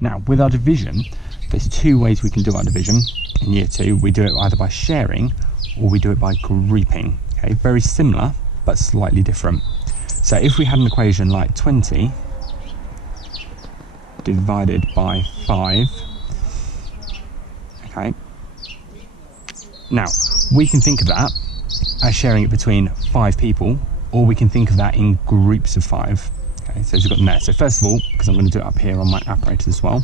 Now, with our division, there's two ways we can do our division in year 2. We do it either by sharing or we do it by grouping. Okay, very similar, but slightly different. So if we had an equation like 20 divided by 5, okay, now we can think of that as sharing it between 5 people, or we can think of that in groups of 5. Okay, so as you've got there. So first of all, because I'm going to do it up here on my apparatus as well,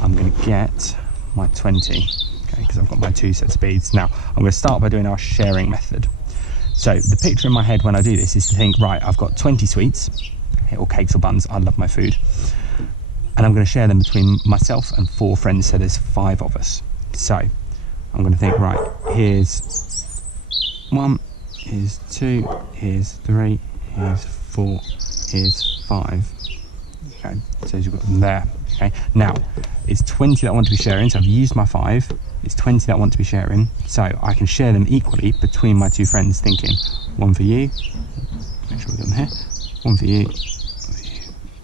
I'm going to get my 20, okay, because I've got my 2 sets of beads. Now, I'm going to start by doing our sharing method. So the picture in my head when I do this is to think, right, I've got 20 sweets, or cakes or buns, I love my food, and I'm going to share them between myself and 4 friends, so there's 5 of us. So I'm going to think, right, here's 1, here's 2, here's 3, here's 4, here's 5. Okay, so you've got them there. Okay, now it's 20 that I want to be sharing, so I've used my 5. It's 20 that I want to be sharing, so I can share them equally between my 2 friends, thinking 1 for you, make sure we got them here, 1 for you,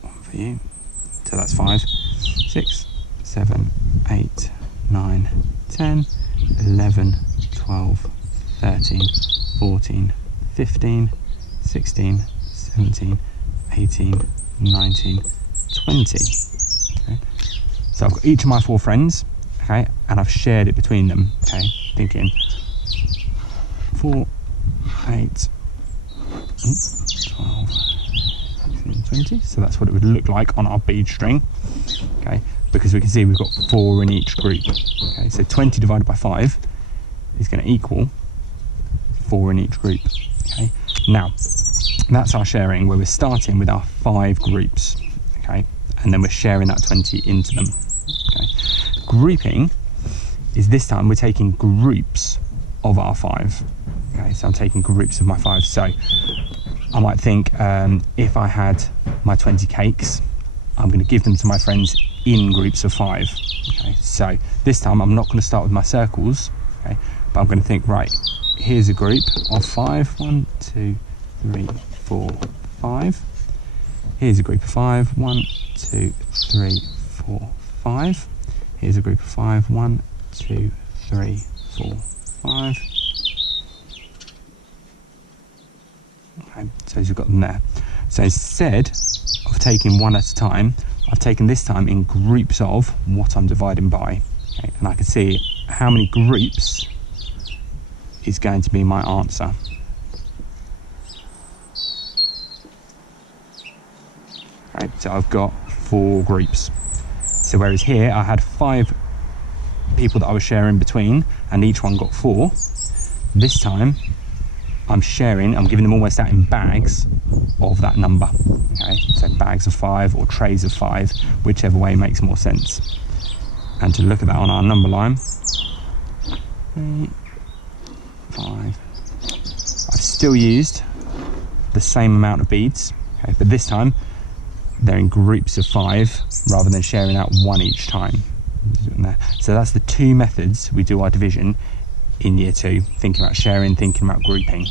1 for you, so that's 5, 6, 7, 8, 9, 10, 11, 12, 13, 14, 15, 16, 17, 18, 19, 20. Okay, so I've got each of my 4 friends, okay, and I've shared it between them, okay, thinking 4, 8, 12, 16, 20, so that's what it would look like on our bead string, okay, because we can see we've got 4 in each group, okay, so 20 divided by 5 is going to equal 4 in each group, okay. Now, that's our sharing, where we're starting with our 5 groups, okay, and then we're sharing that 20 into them, okay. Grouping is this time we're taking groups of our 5, okay, so I'm taking groups of my 5. So I might think, if I had my 20 cakes, I'm going to give them to my friends in groups of 5, okay. So this time I'm not going to start with my circles, okay, but I'm going to think, right, here's a group of 5, 1, 2, 3, 4, 5. Here's a group of 5, 1, 2, 3, 4, 5. Here's a group of 5, 1, 2, 3, 4, 5. Okay, so you've got them there. So instead of taking one at a time, I've taken this time in groups of what I'm dividing by. Okay, and I can see how many groups is going to be my answer. Right, so I've got 4 groups. So whereas here I had 5 people that I was sharing between, and each one got 4, this time I'm sharing, I'm giving them almost out in bags of that number. Okay, so bags of 5 or trays of 5, whichever way makes more sense. And to look at that on our number line, 3, 5. I've still used the same amount of beads, okay, but this time they're in groups of 5 rather than sharing out 1 each time. So that's the 2 methods we do our division in year 2, thinking about sharing, thinking about grouping.